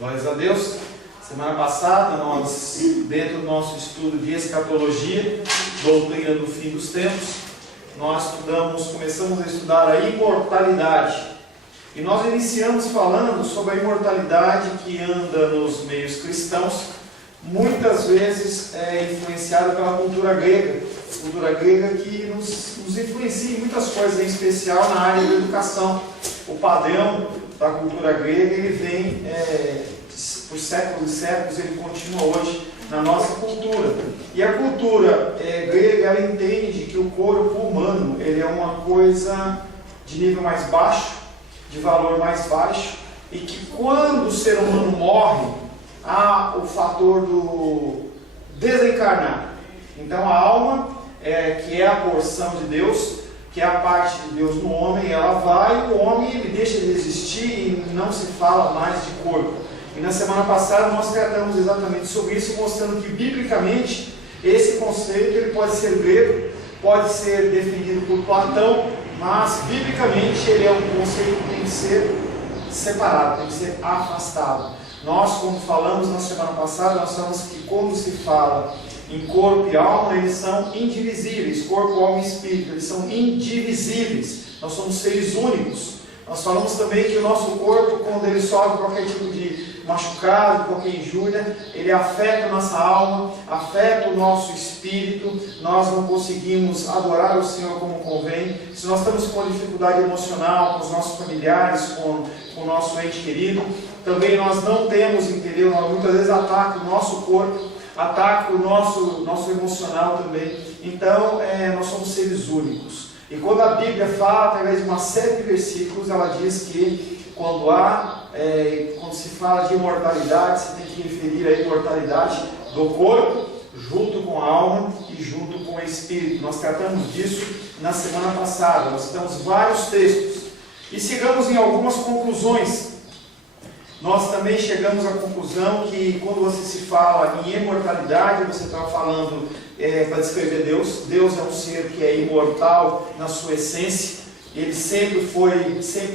Glórias a Deus. Semana passada, nós, dentro do nosso estudo de escatologia, doutrina do fim dos tempos, nós começamos a estudar a imortalidade. E nós iniciamos falando sobre a imortalidade que anda nos meios cristãos, muitas vezes influenciada pela cultura grega. Cultura grega que nos influencia em muitas coisas, em especial na área da educação. O padrão da cultura grega, ele vem por séculos e séculos, ele continua hoje na nossa cultura. E a cultura grega, ela entende que o corpo humano, ele é uma coisa de nível mais baixo, de valor mais baixo, e que quando o ser humano morre, há o fator do desencarnar. Então a alma, que é a porção de Deus, que é a parte de Deus no homem, ela vai, o homem ele deixa de existir e não se fala mais de corpo. E na semana passada nós tratamos exatamente sobre isso, mostrando que biblicamente esse conceito ele pode ser grego, pode ser defendido por Platão, mas biblicamente ele é um conceito que tem que ser separado, tem que ser afastado. Nós, como falamos na semana passada, nós falamos que quando se fala em corpo e alma, eles são indivisíveis. Corpo, alma e espírito, eles são indivisíveis. Nós somos seres únicos. Nós falamos também que o nosso corpo, quando ele sofre qualquer tipo de machucado, qualquer injúria, ele afeta a nossa alma, afeta o nosso espírito. Nós não conseguimos adorar o Senhor como convém. Se nós estamos com uma dificuldade emocional com os nossos familiares, com o nosso ente querido, também nós não temos, entendeu? Muitas vezes ataca o nosso corpo, ataca o nosso emocional também. Então, nós somos seres únicos. E quando a Bíblia fala, através de uma série de versículos, ela diz que quando se fala de imortalidade, você tem que referir a imortalidade do corpo, junto com a alma e junto com o espírito. Nós tratamos disso na semana passada. Nós citamos vários textos e chegamos em algumas conclusões. Nós também chegamos à conclusão que quando você se fala em imortalidade, você está falando para descrever Deus. Deus é um ser que é imortal na sua essência. Ele sempre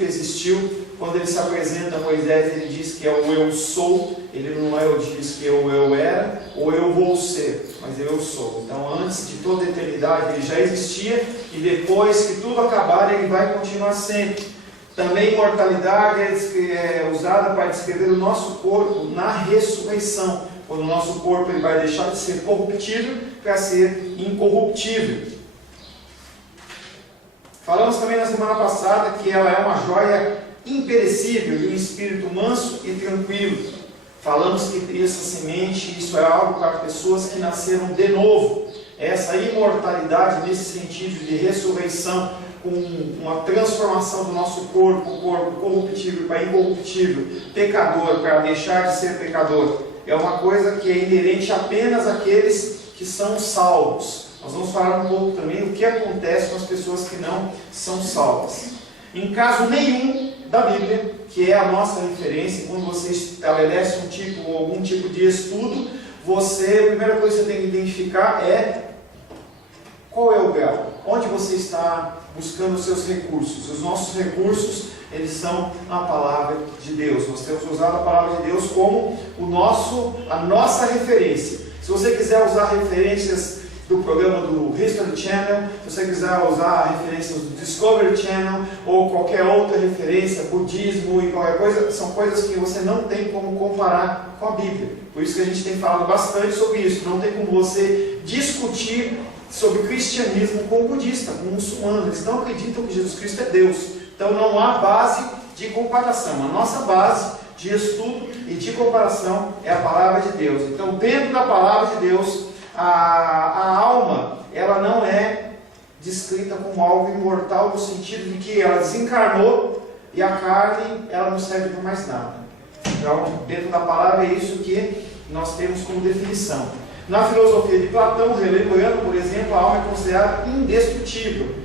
existiu. Quando ele se apresenta a Moisés, ele diz que é o eu sou. Ele não diz que o eu era ou eu vou ser, mas eu sou. Então antes de toda a eternidade ele já existia e depois que tudo acabar ele vai continuar sempre. Também imortalidade é usada para descrever o nosso corpo na ressurreição, quando o nosso corpo ele vai deixar de ser corruptível para ser incorruptível. Falamos também na semana passada que ela é uma joia imperecível de um espírito manso e tranquilo. Falamos que essa semente, isso é algo para pessoas que nasceram de novo. Essa imortalidade nesse sentido de ressurreição, com uma transformação do nosso corpo, o corpo corruptível para incorruptível, pecador para deixar de ser pecador, é uma coisa que é inerente apenas àqueles que são salvos. Nós vamos falar um pouco também o que acontece com as pessoas que não são salvas. Em caso nenhum da Bíblia, que é a nossa referência, quando você estabelece algum tipo de estudo, a primeira coisa que você tem que identificar é qual é o grau, onde você está buscando os seus recursos. Os nossos recursos, eles são a palavra de Deus. Nós temos usado a palavra de Deus como a nossa referência. Se você quiser usar referências do programa do History Channel, se você quiser usar referências do Discovery Channel ou qualquer outra referência, budismo e qualquer coisa, são coisas que você não tem como comparar com a Bíblia. Por isso que a gente tem falado bastante sobre isso. Não tem como você discutir sobre cristianismo com o budista, com o muçulmano. Eles não acreditam que Jesus Cristo é Deus. Então não há base de comparação. A nossa base de estudo e de comparação é a palavra de Deus. Então dentro da palavra de Deus, a alma, ela não é descrita como algo imortal no sentido de que ela desencarnou e a carne, ela não serve para mais nada. Então dentro da palavra é isso que nós temos como definição. Na filosofia de Platão, relembrando, por exemplo, a alma é considerada indestrutível,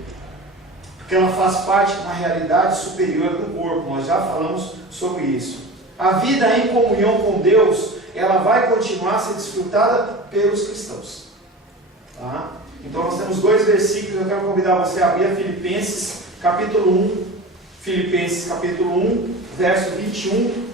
porque ela faz parte de uma realidade superior do corpo. Nós já falamos sobre isso. A vida em comunhão com Deus, ela vai continuar a ser desfrutada pelos cristãos. Tá? Então nós temos dois versículos, eu quero convidar você a abrir a Filipenses capítulo 1, verso 21.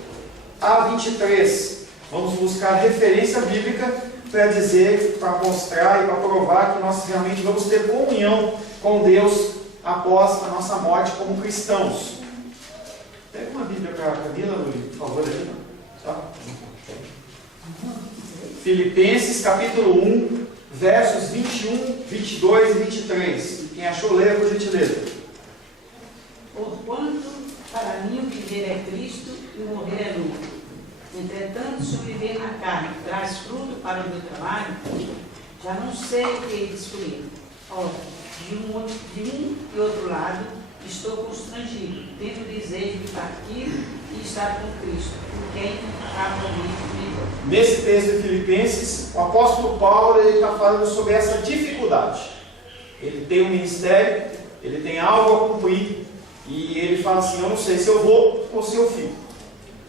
a 23. Vamos buscar referência bíblica para dizer, para mostrar e para provar que nós realmente vamos ter comunhão com Deus após a nossa morte como cristãos. Pega uma Bíblia para a Camila, Luiz, por favor, aí. Tá? Filipenses capítulo 1, versos 21, 22 e 23. Quem achou, leia por gentileza. Porquanto, para mim o viver é Cristo e o morrer é lucro. Entretanto, se o viver na carne traz fruto para o meu trabalho, já não sei o que hei de escolher. Ora, de um e outro lado, estou constrangido, tendo o desejo de partir e estar com Cristo, por quem há para mim melhor. Nesse texto de Filipenses, o apóstolo Paulo está falando sobre essa dificuldade. Ele tem um ministério, ele tem algo a cumprir, e ele fala assim: eu não sei se eu vou ou se eu fico.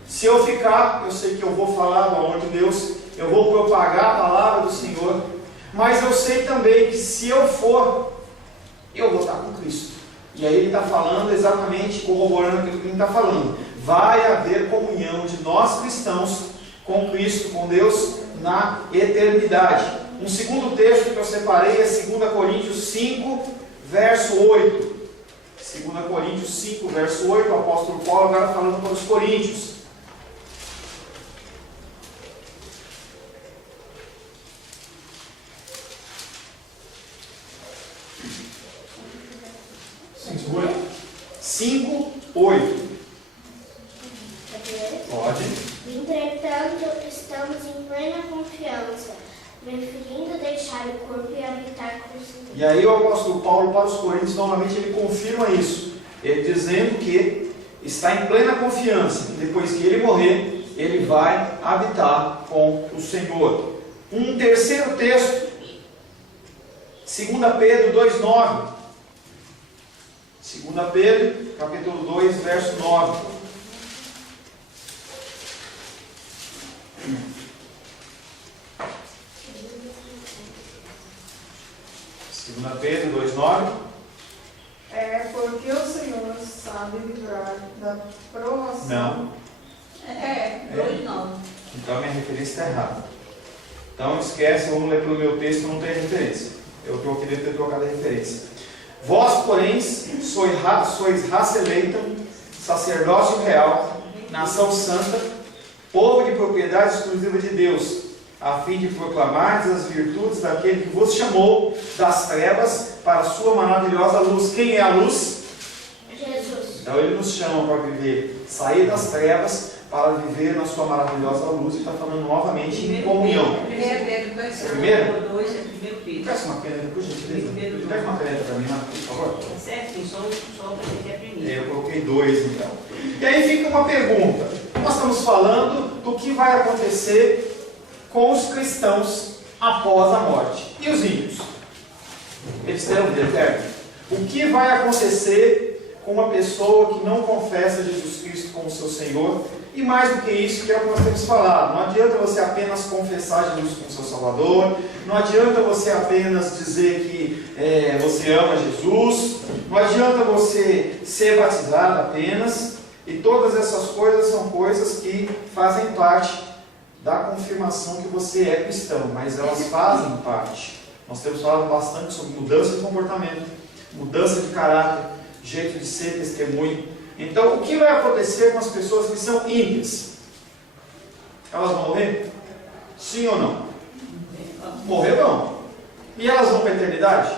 Se eu ficar, eu sei que eu vou falar do amor de Deus, eu vou propagar a palavra do Senhor, mas eu sei também que se eu for, eu vou estar com Cristo. E aí ele está falando exatamente, corroborando aquilo que ele está falando. Vai haver comunhão de nós cristãos com Cristo, com Deus, na eternidade. Um segundo texto que eu separei é 2 Coríntios 5, verso 8. 2 Coríntios 5, verso 8, o apóstolo Paulo agora falando para os coríntios. Cinco, 8. Pode. Entretanto, estamos em plena confiança, preferindo deixar o corpo e habitar com o Senhor. E aí o apóstolo Paulo para os coríntios, novamente ele confirma isso. Ele dizendo que está em plena confiança, que depois que ele morrer, ele vai habitar com o Senhor. Um terceiro texto, 2 Pedro 2,9. 2 Pedro, capítulo 2, verso 9. Segunda Pedro 2,9. Porque o Senhor sabe livrar da provação. Não. 2,9. Então a minha referência está errada. Então esquece, vamos ler pelo meu texto, não tem referência. Eu queria ter trocado a referência. Vós, porém, sois raça eleita, sacerdócio real, nação santa, povo de propriedade exclusiva de Deus, a fim de proclamar as virtudes daquele que vos chamou das trevas para a sua maravilhosa luz. Quem é a luz? Jesus. Então ele nos chama para viver, sair das trevas para viver na sua maravilhosa luz. E está falando novamente em comunhão. Primeiro? 2 é 1 Pedro. Peça uma caneta, por gentileza. Pega uma caneta para mim, por favor. Certo? Só para você que é primeiro. Eu coloquei 2 então. E aí fica uma pergunta. Nós estamos falando do que vai acontecer com os cristãos após a morte. E os ímpios? Eles terão vida eterna? O que vai acontecer com uma pessoa que não confessa Jesus Cristo como seu Senhor? E mais do que isso, que é o que nós temos falado, não adianta você apenas confessar Jesus como seu Salvador, não adianta você apenas dizer que você ama Jesus, não adianta você ser batizado apenas, e todas essas coisas são coisas que fazem parte da confirmação que você é cristão, mas elas fazem parte. Nós temos falado bastante sobre mudança de comportamento, mudança de caráter, jeito de ser, testemunho. Então, o que vai acontecer com as pessoas que são ímpias? Elas vão morrer? Sim ou não? Morrer vão. E elas vão para a eternidade?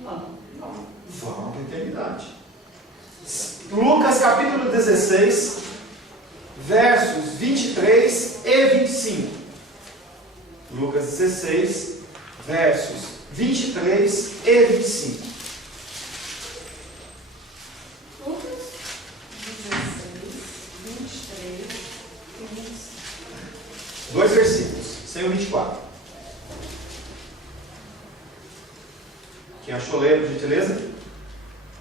Vão para a eternidade. Lucas capítulo 16, versos 23 e 25. Lucas 16, versos 23 e 25. Lucas 16, 23 e 25. 2 versículos, sem o 24. Quem achou, leia, por gentileza?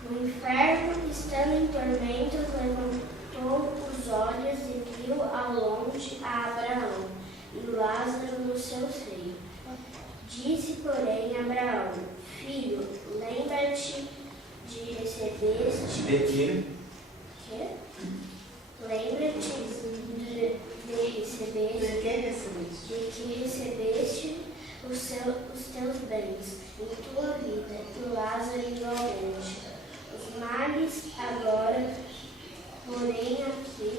No inferno, estando em tormentos, levantou os olhos e viu ao longe a Abraão e Lázaro no seu seio. Disse, porém, a Abraão: Filho, lembra-te de receber... De quê? Quê? Lembra-te os teus bens em tua vida, e Lázaro igualmente. Os males agora, porém aqui,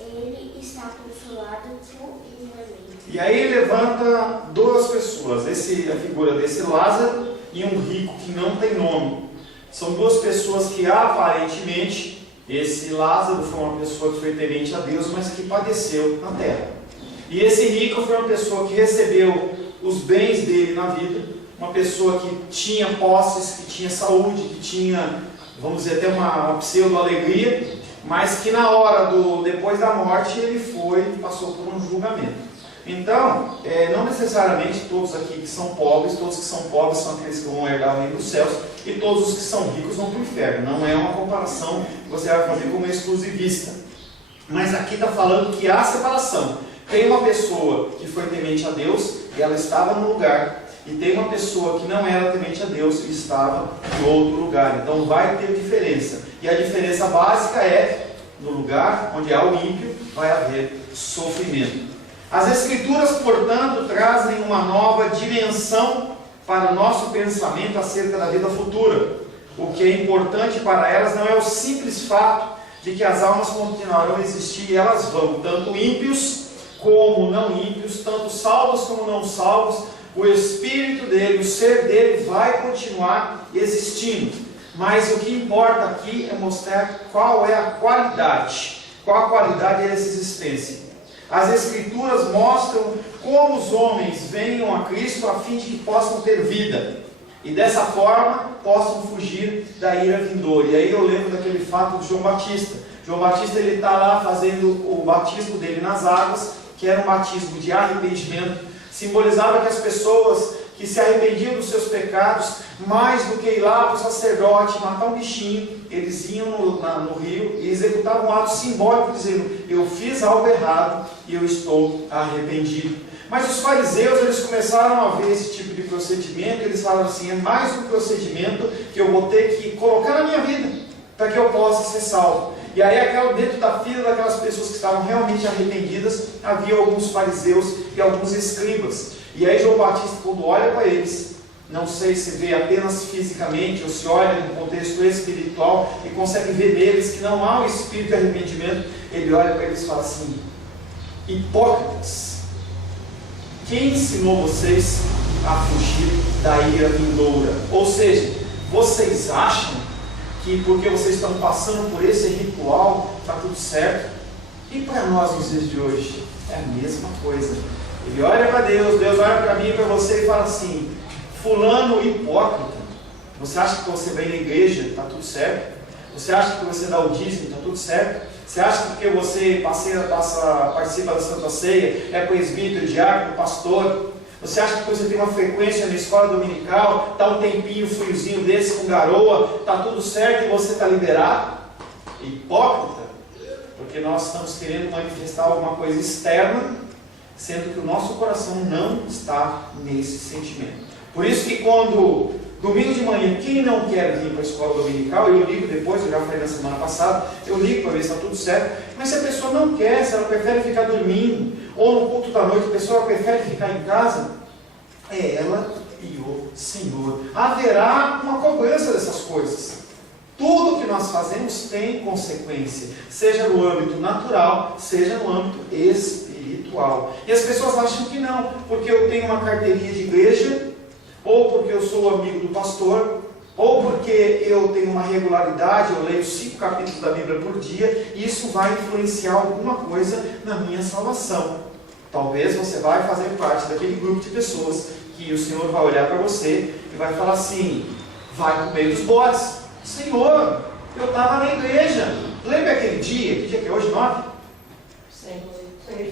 ele está consolado fulminamente. E aí levanta duas pessoas, a figura desse Lázaro e um rico que não tem nome. São duas pessoas que aparentemente, esse Lázaro foi uma pessoa que foi temente a Deus, mas que padeceu na terra. E esse rico foi uma pessoa que recebeu os bens dele na vida, uma pessoa que tinha posses, que tinha saúde, que tinha, vamos dizer, até uma pseudo-alegria, mas que na hora depois da morte ele passou por um julgamento. Então, não necessariamente todos aqui que são pobres, todos que são pobres são aqueles que vão herdar o reino dos céus, e todos os que são ricos vão para o inferno. Não é uma comparação que você vai fazer como exclusivista. Mas aqui está falando que há separação. Tem uma pessoa que foi temente a Deus e ela estava num lugar, e tem uma pessoa que não era temente a Deus e estava em outro lugar. Então vai ter diferença. E a diferença básica é, no lugar onde há o ímpio, vai haver sofrimento. As Escrituras, portanto, trazem uma nova dimensão para o nosso pensamento acerca da vida futura. O que é importante para elas não é o simples fato de que as almas continuarão a existir e elas vão, tanto ímpios como não ímpios, tanto salvos como não salvos, o espírito dele, o ser dele vai continuar existindo. Mas o que importa aqui é mostrar qual é a qualidade dessa existência. As Escrituras mostram como os homens venham a Cristo a fim de que possam ter vida, e dessa forma possam fugir da ira vindoura. E aí eu lembro daquele fato de João Batista. João Batista ele está lá fazendo o batismo dele nas águas, que era um batismo de arrependimento, simbolizava que as pessoas que se arrependiam dos seus pecados, mais do que ir lá para o sacerdote matar um bichinho, eles iam no rio e executavam um ato simbólico dizendo: eu fiz algo errado e eu estou arrependido. Mas os fariseus, eles começaram a ver esse tipo de procedimento, eles falaram assim: é mais um procedimento que eu vou ter que colocar na minha vida para que eu possa ser salvo. E aí, dentro da fila daquelas pessoas que estavam realmente arrependidas, havia alguns fariseus e alguns escribas. E aí João Batista, quando olha para eles, não sei se vê apenas fisicamente ou se olha no contexto espiritual e consegue ver neles que não há um espírito de arrependimento, ele olha para eles e fala assim: hipócritas, quem ensinou vocês a fugir da ira vindoura? Ou seja, vocês acham que porque vocês estão passando por esse ritual, está tudo certo? E para nós nos dias de hoje? É a mesma coisa. Ele olha para Deus, Deus olha para mim e para você e fala assim: fulano hipócrita, você acha que você vem na igreja, está tudo certo? Você acha que você dá o dízimo, está tudo certo? Você acha que porque você participa da Santa Ceia, é presbítero, diácono, pastor? Você acha que você tem uma frequência na escola dominical, está um tempinho, friozinho desse com garoa, está tudo certo e você está liberado? Hipócrita, porque nós estamos querendo manifestar alguma coisa externa, sendo que o nosso coração não está nesse sentimento. Por isso que quando, domingo de manhã, quem não quer vir para a escola dominical, eu ligo depois, eu já falei na semana passada, eu ligo para ver se está tudo certo, mas se a pessoa não quer, se ela prefere ficar dormindo, ou no culto da noite a pessoa prefere ficar em casa, é ela e o Senhor. Haverá uma cobrança dessas coisas. Tudo que nós fazemos tem consequência, seja no âmbito natural, seja no âmbito espiritual. E as pessoas acham que não, porque eu tenho uma carteirinha de igreja, ou porque eu sou amigo do pastor, ou porque eu tenho uma regularidade, eu leio 5 capítulos da Bíblia por dia, e isso vai influenciar alguma coisa na minha salvação. Talvez você vai fazer parte daquele grupo de pessoas que o Senhor vai olhar para você e vai falar assim: vai no meio dos bodes. Senhor, eu estava na igreja. Lembra aquele dia? Que dia que é hoje? 9?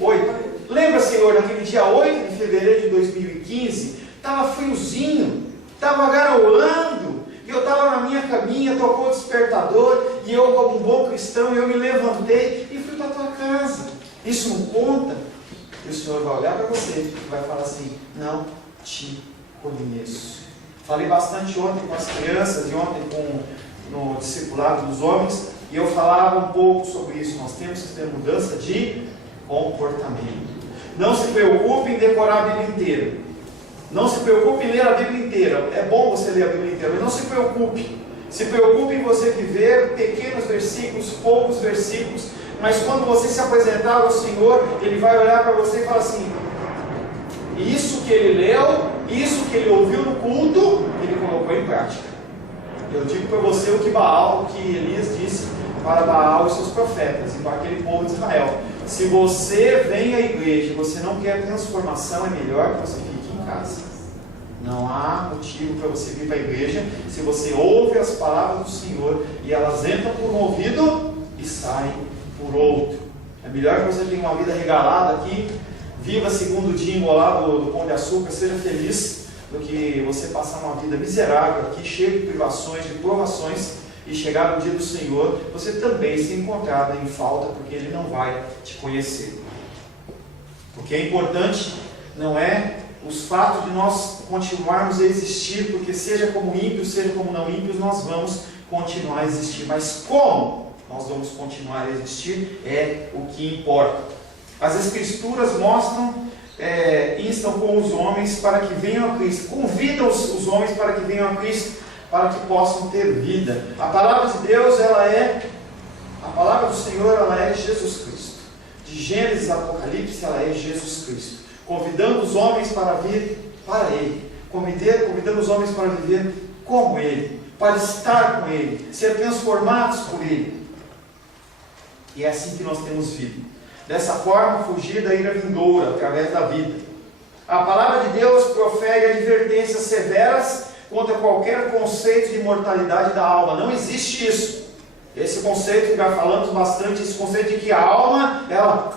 8. Lembra, Senhor, naquele dia 8 de fevereiro de 2015? Estava friozinho, estava garoando, e eu estava na minha caminha, tocou o despertador, e eu, como um bom cristão, eu me levantei e fui para a tua casa. Isso não conta? E o Senhor vai olhar para você e vai falar assim: não te conheço. Falei bastante ontem com as crianças e ontem no discipulado dos homens, e eu falava um pouco sobre isso. Nós temos que ter mudança de comportamento. Não se preocupe em decorar a Bíblia inteira. Não se preocupe em ler a Bíblia inteira. É bom você ler a Bíblia inteira, mas não se preocupe. Se preocupe em você viver pequenos versículos, poucos versículos, mas quando você se apresentar ao Senhor, Ele vai olhar para você e falar assim: isso que ele leu, isso que ele ouviu no culto, ele colocou em prática. Eu digo para você o que Elias disse para Baal e seus profetas, e para aquele povo de Israel: se você vem à igreja e você não quer transformação, é melhor que você fique em casa. Não há motivo para você vir para a igreja se você ouve as palavras do Senhor e elas entram por um ouvido e saem por outro. É melhor que você tenha uma vida regalada aqui, viva segundo o dia engolado do Pão de Açúcar, seja feliz, do que você passar uma vida miserável aqui, cheia de privações, de provações, e chegar no dia do Senhor, você também se encontrar em falta, porque Ele não vai te conhecer. O que é importante não é os fatos de nós continuarmos a existir, porque seja como ímpios, seja como não ímpios, nós vamos continuar a existir. Mas como nós vamos continuar a existir é o que importa. As Escrituras mostram, instam com os homens para que venham a Cristo, convidam os homens para que venham a Cristo, para que possam ter vida. A palavra de Deus, a palavra do Senhor, ela é Jesus Cristo. De Gênesis a Apocalipse, ela é Jesus Cristo, convidando os homens para vir para Ele, convidando os homens para viver como Ele, para estar com Ele, ser transformados por Ele. E é assim que nós temos vindo. Dessa forma, fugir da ira vindoura através da vida. A palavra de Deus profere advertências severas contra qualquer conceito de mortalidade da alma. Não existe isso. Esse conceito que já falamos bastante, esse conceito de que a alma, ela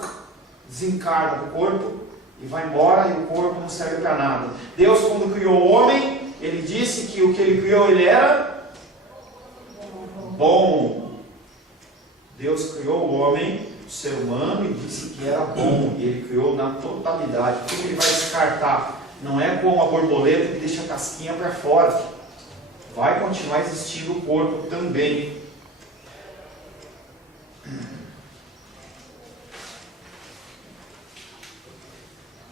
desencarna do corpo e vai embora e o corpo não serve para nada. Deus, quando criou o homem, Ele disse que o que Ele criou, Ele era bom. Deus criou o homem, o ser humano, e disse que era bom. E Ele criou na totalidade. O que Ele vai descartar? Não é como a borboleta que deixa a casquinha para fora. Vai continuar existindo o corpo também.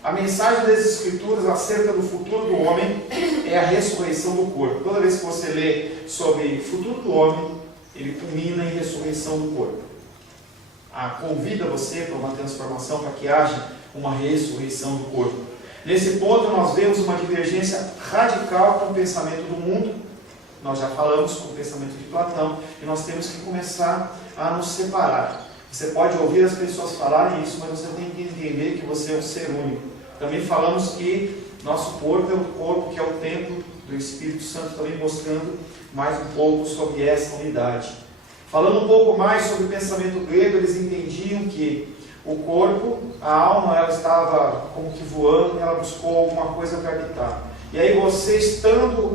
A mensagem das Escrituras acerca do futuro do homem é a ressurreição do corpo. Toda vez que você lê sobre o futuro do homem, ele culmina em ressurreição do corpo. Convida você para uma transformação, para que haja uma ressurreição do corpo. Nesse ponto nós vemos uma divergência radical com o pensamento do mundo. Nós já falamos com o pensamento de Platão, e nós temos que começar a nos separar. Você pode ouvir as pessoas falarem isso, mas você tem que entender que você é um ser único. Também falamos que nosso corpo é um corpo que é o templo do Espírito Santo, também mostrando mais um pouco sobre essa unidade. Falando um pouco mais sobre o pensamento grego, eles entendiam que o corpo, a alma, ela estava como que voando, ela buscou alguma coisa para habitar. E aí você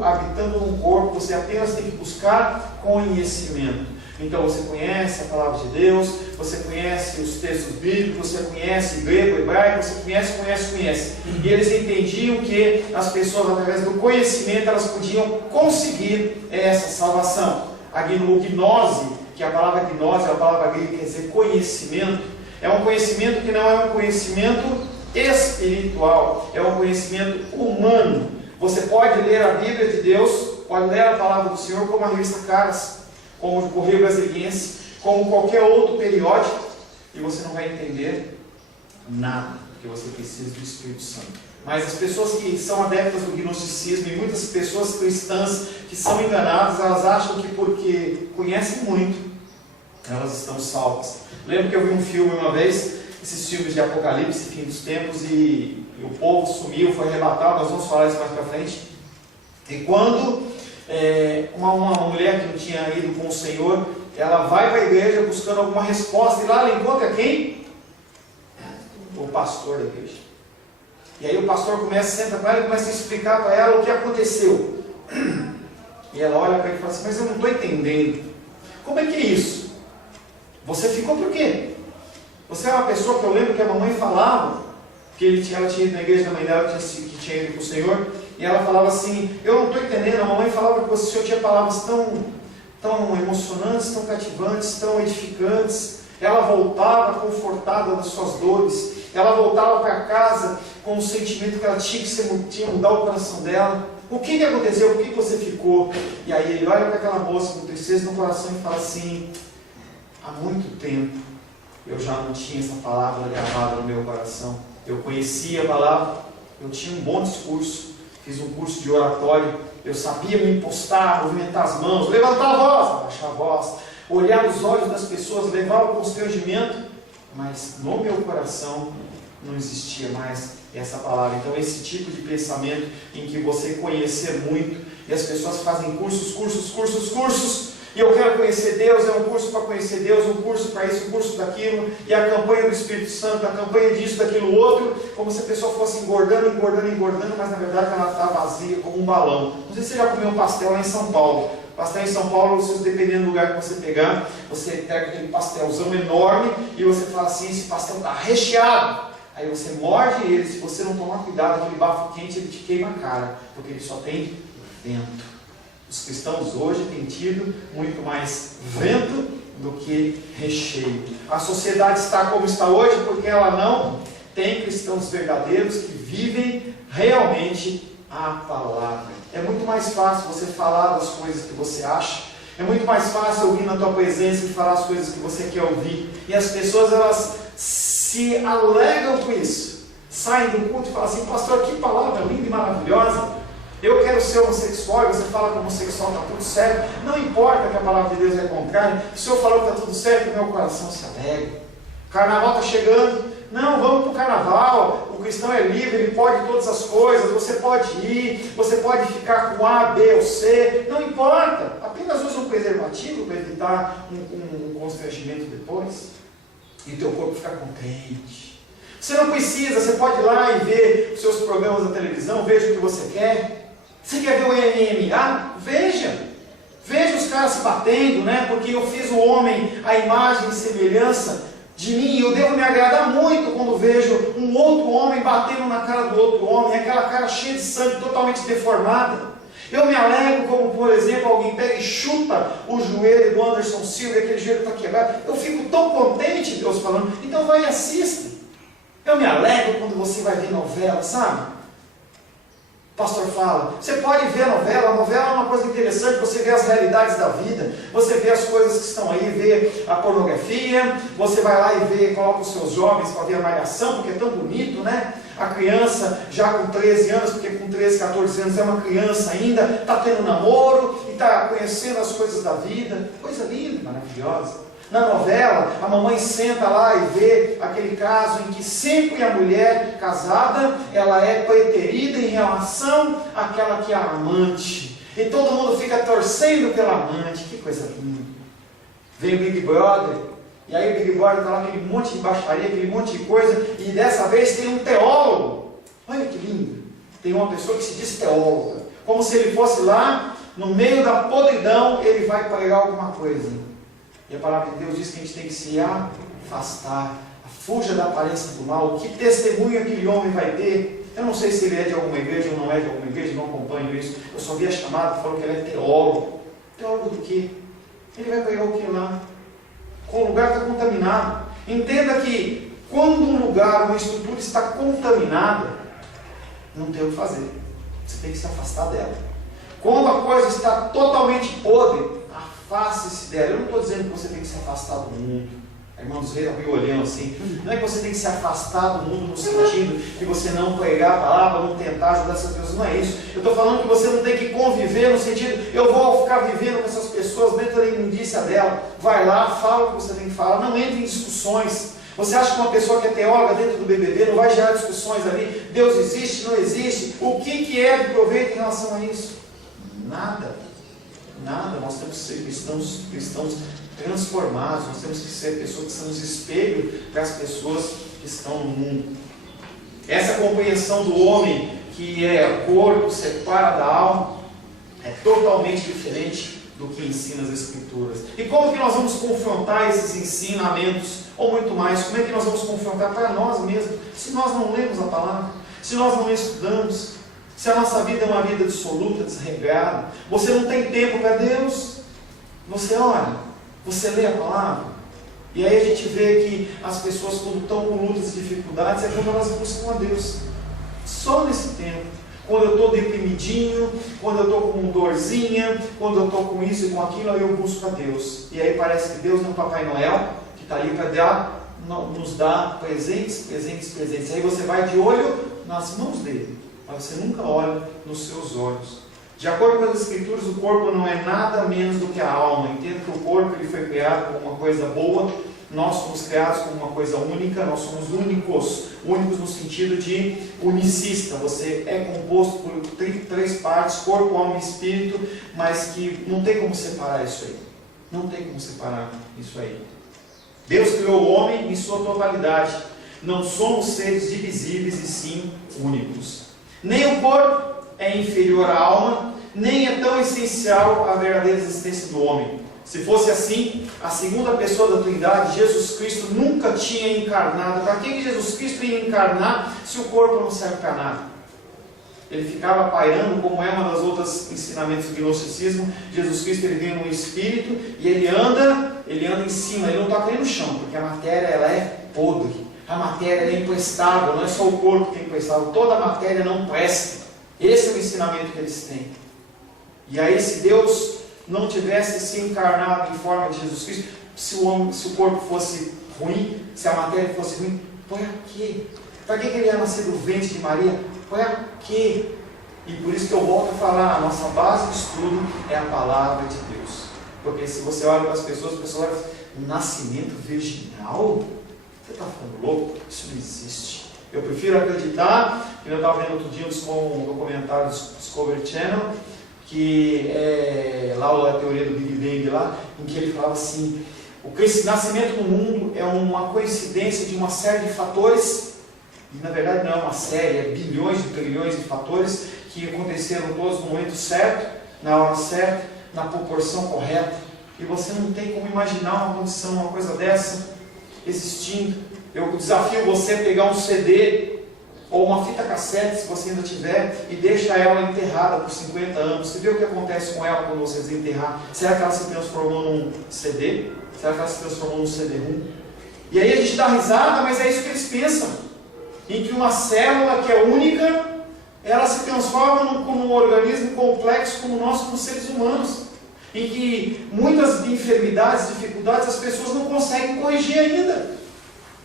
habitando um corpo, você apenas tem que buscar conhecimento. Então você conhece a palavra de Deus, você conhece os textos bíblicos, você conhece grego, hebraico, você conhece. E eles entendiam que as pessoas, através do conhecimento, elas podiam conseguir essa salvação. A gnose, que a palavra gnose, a palavra grega quer dizer conhecimento, é um conhecimento que não é um conhecimento espiritual, é um conhecimento humano. Você pode ler a Bíblia de Deus, pode ler a palavra do Senhor como a revista Caras, como o Correio Brasiliense, como qualquer outro periódico, e você não vai entender nada, porque você precisa do Espírito Santo. Mas as pessoas que são adeptas do gnosticismo, e muitas pessoas cristãs que são enganadas, elas acham que porque conhecem muito, elas estão salvas. Lembro que eu vi um filme uma vez, esses filmes de Apocalipse, fim dos tempos, e o povo sumiu, foi arrebatado. Nós vamos falar isso mais para frente. E quando uma mulher que não tinha ido com o Senhor, ela vai para a igreja buscando alguma resposta, e lá ela encontra quem? O pastor da igreja. E aí o pastor senta com ela e começa a explicar para ela o que aconteceu. E ela olha para ele e fala assim: mas eu não estou entendendo. Como é que é isso? Você ficou por quê? Você é uma pessoa que eu lembro que a mamãe falava, que ela tinha ido na igreja da mãe dela, que tinha ido com o Senhor, e ela falava assim: eu não estou entendendo. A mamãe falava que o Senhor tinha palavras tão emocionantes, tão cativantes, tão edificantes. Ela voltava confortada das suas dores. ela voltava para casa com o sentimento que ela tinha que mudar o coração dela. O que aconteceu? Por que você ficou? E aí ele olha para aquela moça com tristeza no coração e fala assim: há muito tempo eu já não tinha essa palavra gravada no meu coração. Eu conhecia a palavra, eu tinha um bom discurso, fiz um curso de oratório, eu sabia me impostar, movimentar as mãos, levantar a voz, abaixar a voz, olhar nos olhos das pessoas, levar o constrangimento, mas no meu coração não existia mais essa palavra. Então esse tipo de pensamento em que você conhecer muito, e as pessoas fazem cursos, e eu quero conhecer Deus, é um curso para conhecer Deus, um curso para isso, um curso daquilo, e a campanha do Espírito Santo, a campanha disso, daquilo outro, como se a pessoa fosse engordando, mas na verdade ela está vazia como um balão. Não sei se você já comeu um pastel lá em São Paulo. Pastel em São Paulo, dependendo do lugar que você pegar, você pega aquele pastelzão enorme e você fala assim: esse pastel está recheado. Aí você morde ele, se você não tomar cuidado, aquele bafo quente ele te queima a cara, porque ele só tem vento. Os cristãos hoje têm tido muito mais vento do que recheio. A sociedade está como está hoje porque ela não tem cristãos verdadeiros que vivem realmente a palavra. É muito mais fácil você falar das coisas que você acha. É muito mais fácil ouvir na tua presença e falar as coisas que você quer ouvir. E as pessoas, elas se alegram com isso. Saem do culto e falam assim: pastor, que palavra linda e maravilhosa. Eu quero ser homossexual, e você fala que homossexual está tudo certo. Não importa que a palavra de Deus é contrária. O Senhor falou que está tudo certo, meu coração se alegra. O carnaval está chegando. Não, vamos para o carnaval. O cristão é livre, ele pode todas as coisas. Você pode ir, você pode ficar com A, B ou C. Não importa. Apenas use um preservativo para evitar um constrangimento depois. E o teu corpo ficar contente. Você não precisa, você pode ir lá e ver os seus programas da televisão, veja o que você quer. Você quer ver o MMA? Veja. Veja os caras se batendo, né? Porque eu fiz o homem à imagem e semelhança de mim. Eu devo me agradar muito quando vejo um outro homem batendo na cara do outro homem, aquela cara cheia de sangue, totalmente deformada. Eu me alegro como, por exemplo, alguém pega e chuta o joelho do Anderson Silva e aquele joelho está quebrado. Eu fico tão contente, Deus falando. Então vai e assista. Eu me alegro quando você vai ver novela, sabe? O pastor fala, você pode ver a novela é uma coisa interessante, você vê as realidades da vida, você vê as coisas que estão aí, vê a pornografia, você vai lá e vê, coloca os seus jovens para ver a malhação, porque é tão bonito, né? A criança já com 13 anos, porque com 13, 14 anos é uma criança ainda, está tendo namoro e está conhecendo as coisas da vida, coisa linda, maravilhosa. Na novela, a mamãe senta lá e vê aquele caso em que sempre a mulher casada, ela é preterida em relação àquela que é a amante. E todo mundo fica torcendo pela amante. Que coisa linda. Vem o Big Brother, e aí o Big Brother está lá aquele monte de baixaria, aquele monte de coisa, e dessa vez tem um teólogo. Olha que lindo. Tem uma pessoa que se diz teóloga. Como se ele fosse lá, no meio da podridão, ele vai pregar alguma coisa. E a palavra de Deus diz que a gente tem que se afastar. Fuja da aparência do mal. Que testemunho aquele homem vai ter? Eu não sei se ele é de alguma igreja ou não é de alguma igreja, não acompanho isso. Eu só vi a chamada e falou que ele é teólogo. Teólogo do quê? Ele vai pegar o que lá? O lugar está contaminado. Entenda que quando um lugar, uma estrutura está contaminada, não tem o que fazer. Você tem que se afastar dela. Quando a coisa está totalmente podre, afaste-se dela. Eu não estou dizendo que você tem que se afastar do mundo. A irmã dos reis abriu olhando assim. Não é que você tem que se afastar do mundo no sentido de você não pregar a palavra, não tentar ajudar essas pessoas. Não é isso. Eu estou falando que você não tem que conviver no sentido, eu vou ficar vivendo com essas pessoas dentro da imundícia dela. Vai lá, fala o que você tem que falar. Não entre em discussões. Você acha que uma pessoa que é teóloga dentro do BBB não vai gerar discussões ali? Deus existe, não existe? O que é de proveito em relação a isso? Nada. Nada, nós temos que ser cristãos transformados, nós temos que ser pessoas que são os espelhos para as pessoas que estão no mundo. Essa compreensão do homem que é corpo, separa da alma, é totalmente diferente do que ensina as Escrituras. E como que nós vamos confrontar esses ensinamentos, ou muito mais, como é que nós vamos confrontar para nós mesmos, se nós não lemos a palavra, se nós não estudamos, se a nossa vida é uma vida dissoluta, desregrada, você não tem tempo para Deus, você ora, você lê a palavra, E aí a gente vê que as pessoas, quando estão com lutas e dificuldades, é quando elas buscam a Deus. Só nesse tempo. Quando eu estou deprimidinho, quando eu estou com dorzinha, quando eu estou com isso e com aquilo, aí eu busco a Deus. E aí parece que Deus não é o Papai Noel, que está ali para nos dar presentes. Aí você vai de olho nas mãos dele, mas você nunca olha nos seus olhos. De acordo com as Escrituras, o corpo não é nada menos do que a alma. Entenda que o corpo ele foi criado como uma coisa boa. Nós somos criados como uma coisa única, nós somos únicos no sentido de unicista. Você é composto por três partes, corpo, alma e espírito, mas que não tem como separar isso aí. Não tem como separar isso aí. Deus criou o homem em sua totalidade. Não somos seres divisíveis e sim únicos. Nem o corpo é inferior à alma, nem é tão essencial à verdadeira existência do homem. Se fosse assim, a segunda pessoa da Trindade, Jesus Cristo, nunca tinha encarnado. Para que Jesus Cristo ia encarnar se o corpo não serve para nada? Ele ficava pairando, como é uma das outras ensinamentos do gnosticismo. Jesus Cristo ele vem no Espírito e ele anda em cima, ele não toca nem no chão, porque a matéria ela é podre. A matéria ela é imprestável, não é só o corpo que é imprestável, toda a matéria não presta. Esse é o ensinamento que eles têm. E aí, se Deus não tivesse se encarnado em forma de Jesus Cristo, se o corpo fosse ruim, se a matéria fosse ruim, para quê? Para que ele ia nascer do ventre de Maria? Para quê? E por isso que eu volto a falar, a nossa base de estudo é a palavra de Deus. Porque se você olha para as pessoas olham, nascimento virginal? Você está ficando louco? Isso não existe. Eu prefiro acreditar, que eu estava vendo outro dia um documentário do Discovery Channel, que é lá a teoria do Big Bang lá, em que ele falava assim, o nascimento no mundo é uma coincidência de uma série de fatores, e na verdade não é uma série, é bilhões e trilhões de fatores que aconteceram todos no momento certo, na hora certa, na proporção correta, e você não tem como imaginar uma coisa dessa existindo. Eu desafio você a pegar um CD ou uma fita cassete, se você ainda tiver, e deixa ela enterrada por 50 anos. Você vê o que acontece com ela quando você desenterrar? Será que ela se transformou num CD? Será que ela se transformou num CD-ROM? E aí a gente dá risada, mas é isso que eles pensam. Em que uma célula que é única, ela se transforma num organismo complexo como nós, como seres humanos. Em que muitas enfermidades, dificuldades, as pessoas não conseguem corrigir ainda.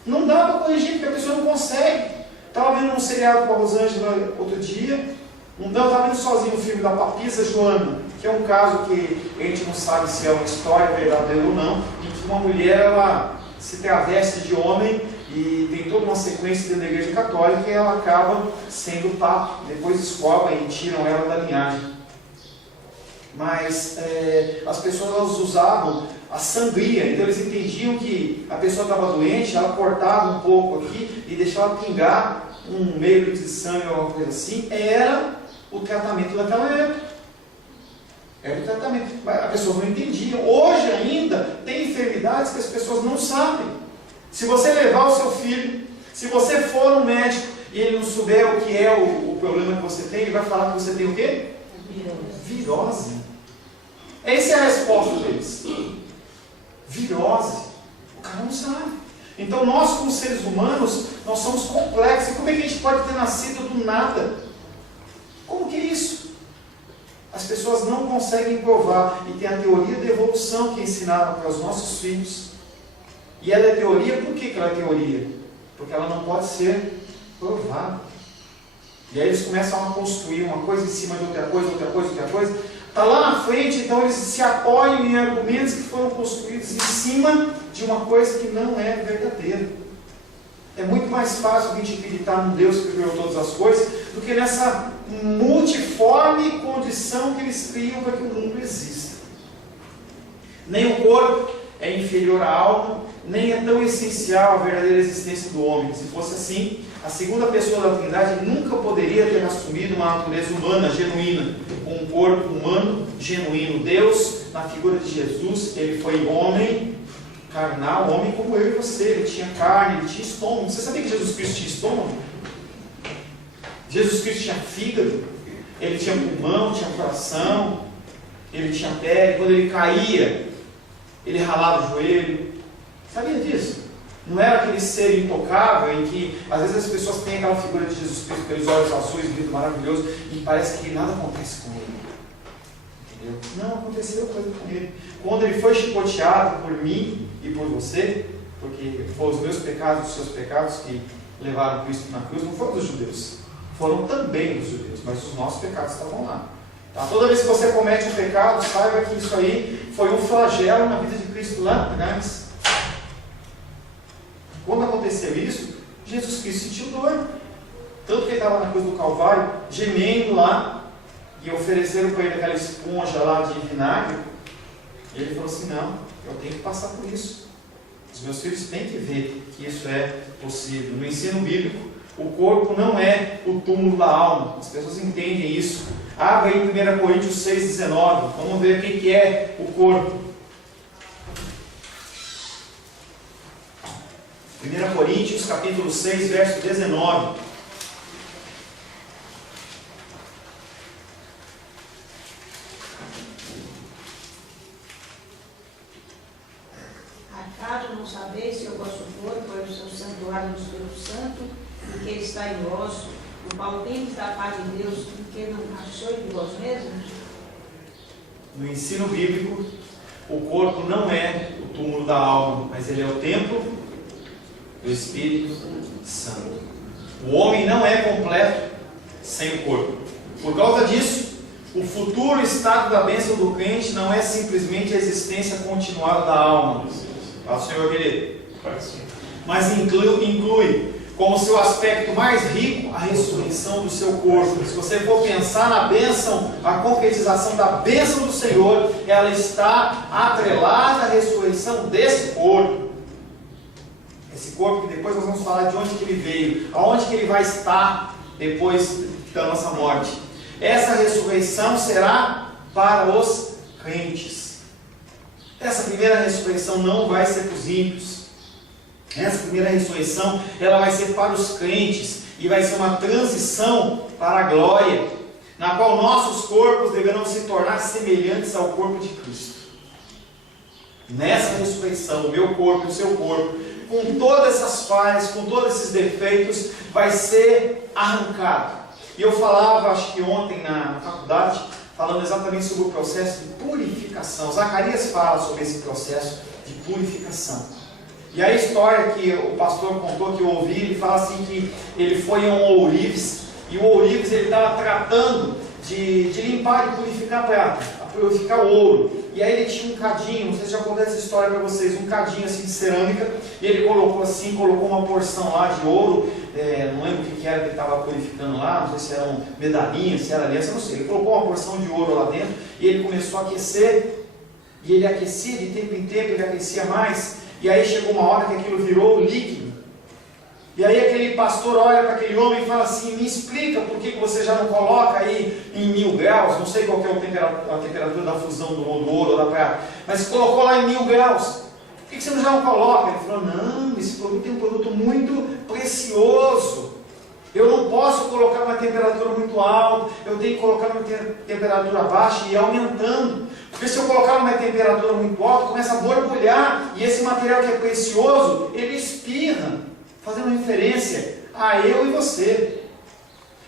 Não dá para corrigir, porque a pessoa não consegue. Estava vendo um seriado com a Rosângela outro dia, estava vendo sozinho o filme da Papisa Joana, que é um caso que a gente não sabe se é uma história verdadeira ou não, em que uma mulher ela se traveste de homem e tem toda uma sequência dentro da Igreja Católica e ela acaba sendo papa, depois descobrem e tiram ela da linhagem. Mas as pessoas elas usavam a sangria, então eles entendiam que a pessoa estava doente, ela cortava um pouco aqui e deixava pingar um meio de sangue ou alguma coisa assim, era o tratamento daquela época. Era o tratamento, mas a pessoa não entendia. Hoje ainda tem enfermidades que as pessoas não sabem. Se você levar o seu filho, se você for um médico e ele não souber o que é o problema que você tem, ele vai falar que você tem o quê? Virose. Essa é a resposta deles. Virose. O cara não sabe. Então nós como seres humanos, nós somos complexos. E como é que a gente pode ter nascido do nada? Como que é isso? As pessoas não conseguem provar. E tem a teoria da evolução que ensinaram para os nossos filhos. E ela é teoria, por que ela é teoria? Porque ela não pode ser provada. E aí eles começam a construir uma coisa em cima de outra coisa, outra coisa, outra coisa. Está lá na frente, então eles se apoiam em argumentos que foram construídos em cima de uma coisa que não é verdadeira. É muito mais fácil a gente acreditar no Deus que criou todas as coisas do que nessa multiforme condição que eles criam para que o mundo exista. Nem o corpo é inferior à alma, nem é tão essencial a verdadeira existência do homem. Se fosse assim, a segunda pessoa da Trindade nunca poderia ter assumido uma natureza humana genuína, com um corpo humano genuíno. Deus, na figura de Jesus, ele foi homem carnal, homem como eu e você. Ele tinha carne, ele tinha estômago. Você sabia que Jesus Cristo tinha estômago? Jesus Cristo tinha fígado, ele tinha pulmão, tinha coração, ele tinha pele. Quando ele caía, ele ralava o joelho. Sabia disso? Não era aquele ser intocável em que às vezes as pessoas têm aquela figura de Jesus Cristo, aqueles olhos azuis, lindo, maravilhoso, e parece que nada acontece com ele. Entendeu? Não, aconteceu coisa com ele. Quando ele foi chicoteado por mim e por você, porque foram os meus pecados, os seus pecados que levaram Cristo na cruz, não foram dos judeus, foram também dos judeus, mas os nossos pecados estavam lá. Tá? Toda vez que você comete um pecado, saiba que isso aí foi um flagelo na vida de Cristo lá atrás. Quando aconteceu isso, Jesus Cristo sentiu dor. Tanto que ele estava na cruz do Calvário, gemendo lá, e ofereceram para ele aquela esponja lá de vinagre. E ele falou assim: não, eu tenho que passar por isso. Os meus filhos têm que ver que isso é possível. No ensino bíblico, o corpo não é o túmulo da alma. As pessoas entendem isso. Abra aí 1 Coríntios 6,19. Vamos ver o que é o corpo. 1 Coríntios, capítulo 6, verso 19. Acaso não sabeis que o vosso corpo é o seu santuário do Espírito Santo, e que ele está em vós, no qual tendes da paz de Deus, e que não achou de vós mesmos? No ensino bíblico, o corpo não é o túmulo da alma, mas ele é o templo do Espírito Santo. O homem não é completo sem o corpo. Por causa disso, o futuro estado da bênção do crente não é simplesmente a existência continuada da alma. Fala, Senhor querido. Mas inclui como seu aspecto mais rico a ressurreição do seu corpo. Se você for pensar na bênção, a concretização da bênção do Senhor, ela está atrelada à ressurreição desse corpo. Esse corpo que depois nós vamos falar de onde que ele veio, aonde que ele vai estar depois da nossa morte. Essa ressurreição será para os crentes. Essa primeira ressurreição não vai ser para os ímpios. Essa primeira ressurreição, ela vai ser para os crentes e vai ser uma transição para a glória, na qual nossos corpos deverão se tornar semelhantes ao corpo de Cristo. Nessa ressurreição, o meu corpo e o seu corpo, com todas essas falhas, com todos esses defeitos, vai ser arrancado. E eu falava, acho que ontem na faculdade, falando exatamente sobre o processo de purificação. Zacarias fala sobre esse processo de purificação. E a história que o pastor contou, que eu ouvi, ele fala assim que ele foi a um ourives, e o ourives ele estava tratando de limpar e purificar a prata, purificar o ouro. E aí ele tinha um cadinho, não sei se já contei essa história para vocês, um cadinho assim de cerâmica, e ele colocou assim, colocou uma porção lá de ouro, não lembro o que era que ele estava purificando lá, não sei se eram medalhinhas, se era aliança, não sei. Ele colocou uma porção de ouro lá dentro, e ele começou a aquecer, e ele aquecia de tempo em tempo, ele aquecia mais, e aí chegou uma hora que aquilo virou líquido. E aí aquele pastor olha para aquele homem e fala assim: me explica por que você já não coloca aí em 1000 graus, não sei qual que é a temperatura da fusão do ouro ou da prata, mas colocou lá em 1000 graus. Por que você já não coloca? Ele falou: não, esse produto é um produto muito precioso. Eu não posso colocar uma temperatura muito alta, eu tenho que colocar uma temperatura baixa e ir aumentando. Porque se eu colocar uma temperatura muito alta, começa a borbulhar, e esse material que é precioso, ele espirra, fazendo referência a eu e você.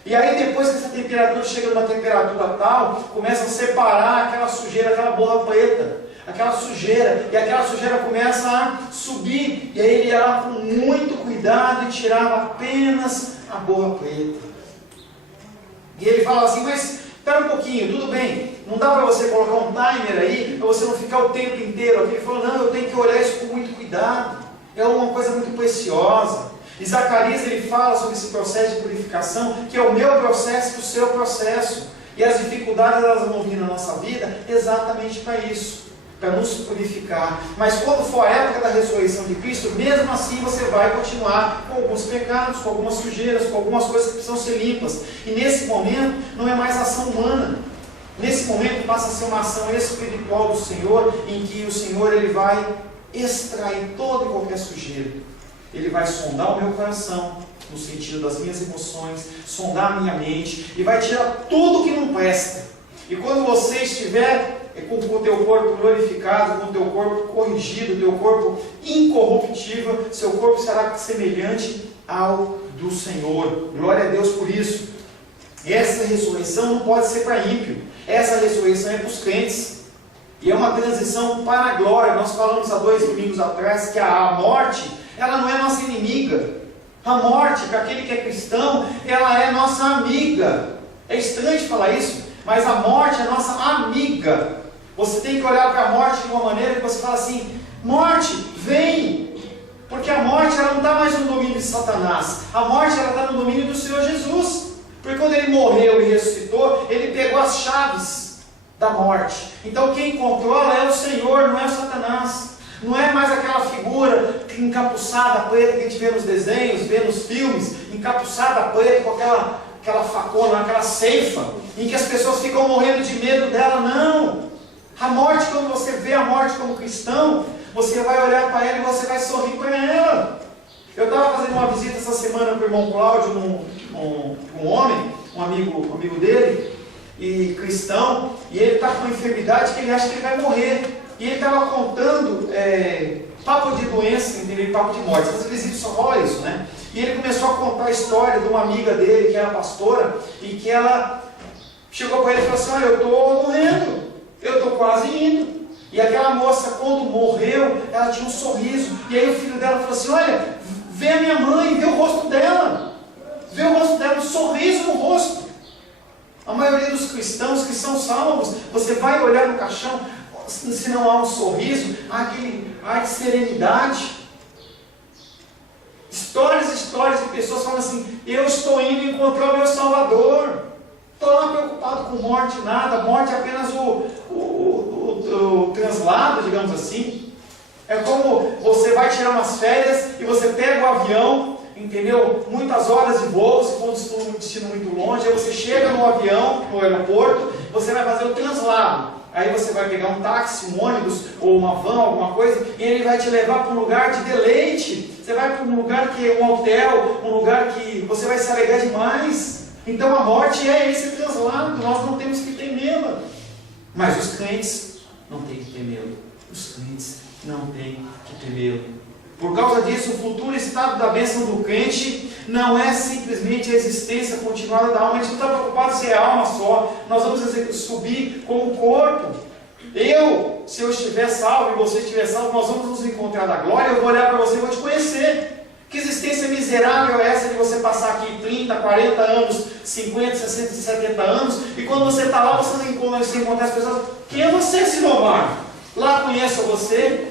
E aí depois que essa temperatura chega numa temperatura tal, começa a separar aquela sujeira, aquela borra preta, aquela sujeira, e aquela sujeira começa a subir, e aí ele ia lá com muito cuidado e tirava apenas a borra preta. E ele fala assim: mas espera um pouquinho, tudo bem, não dá para você colocar um timer aí, para você não ficar o tempo inteiro aqui? Ele falou: não, eu tenho que olhar isso com muito cuidado, é uma coisa muito preciosa. E Zacarias ele fala sobre esse processo de purificação, que é o meu processo e o seu processo. E as dificuldades elas vão vir na nossa vida exatamente para isso, para nos purificar. Mas quando for a época da ressurreição de Cristo, mesmo assim você vai continuar com alguns pecados, com algumas sujeiras, com algumas coisas que precisam ser limpas. E nesse momento não é mais ação humana. Nesse momento passa a ser uma ação espiritual do Senhor, em que o Senhor ele vai extrair toda e qualquer sujeira. Ele vai sondar o meu coração, no sentido das minhas emoções, sondar a minha mente, e vai tirar tudo que não presta. E quando você estiver com o teu corpo glorificado, com o teu corpo corrigido, o teu corpo incorruptível, seu corpo será semelhante ao do Senhor. Glória a Deus por isso. Essa ressurreição não pode ser para ímpio. Essa ressurreição é para os crentes. E é uma transição para a glória. Nós falamos há 2 domingos atrás que a morte, ela não é nossa inimiga. A morte, para aquele que é cristão, ela é nossa amiga. É estranho de falar isso, mas a morte é nossa amiga. Você tem que olhar para a morte de uma maneira que você fala assim: morte, vem! Porque a morte, ela não está mais no domínio de Satanás. A morte, ela está no domínio do Senhor Jesus. Porque quando Ele morreu e ressuscitou, Ele pegou as chaves da morte. Então quem controla é o Senhor, não é o Satanás. Não é mais aquela figura encapuçada preta que a gente vê nos desenhos, vê nos filmes, encapuçada preta com aquela facona, aquela ceifa, em que as pessoas ficam morrendo de medo dela. Não! A morte, quando você vê a morte como cristão, você vai olhar para ela e você vai sorrir para ela. Eu estava fazendo uma visita essa semana para o irmão Cláudio, um homem, um amigo dele, e cristão, e ele está com uma enfermidade que ele acha que ele vai morrer. E ele estava contando papo de doença, entendeu? Papo de morte. Às vezes só rola isso, né? E ele começou a contar a história de uma amiga dele, que era pastora, e que ela chegou para ele e falou assim: olha, eu estou morrendo, eu estou quase indo. E aquela moça, quando morreu, ela tinha um sorriso. E aí o filho dela falou assim: olha, vê a minha mãe, vê o rosto dela. Vê o rosto dela, um sorriso no rosto. A maioria dos cristãos que são salvos, você vai olhar no caixão, se não há um sorriso, há de serenidade. Histórias de pessoas falando assim: eu estou indo encontrar o meu Salvador. Estou lá preocupado com morte, nada. Morte é apenas o translado, digamos assim. É como você vai tirar umas férias e você pega o avião, entendeu? Muitas horas de voo, se for um destino muito longe, aí você chega no avião, no aeroporto, você vai fazer o translado. Aí você vai pegar um táxi, um ônibus ou uma van, alguma coisa, e ele vai te levar para um lugar de deleite. Você vai para um lugar que é um hotel, um lugar que você vai se alegrar demais. Então a morte é esse translado, nós não temos que temê-la. Mas os crentes não têm que temê-lo. Os crentes não têm que temê-lo. Por causa disso, o futuro estado da bênção do crente não é simplesmente a existência continuada da alma. A gente não está preocupado se é alma só. Nós vamos subir como corpo. Se eu estiver salvo e você estiver salvo, nós vamos nos encontrar na glória. Eu vou olhar para você e vou te conhecer. Que existência miserável é essa de você passar aqui 30, 40 anos, 50, 60, 70 anos, e quando você está lá, você encontra as pessoas: quem é você, Silomar? Lá conheço você?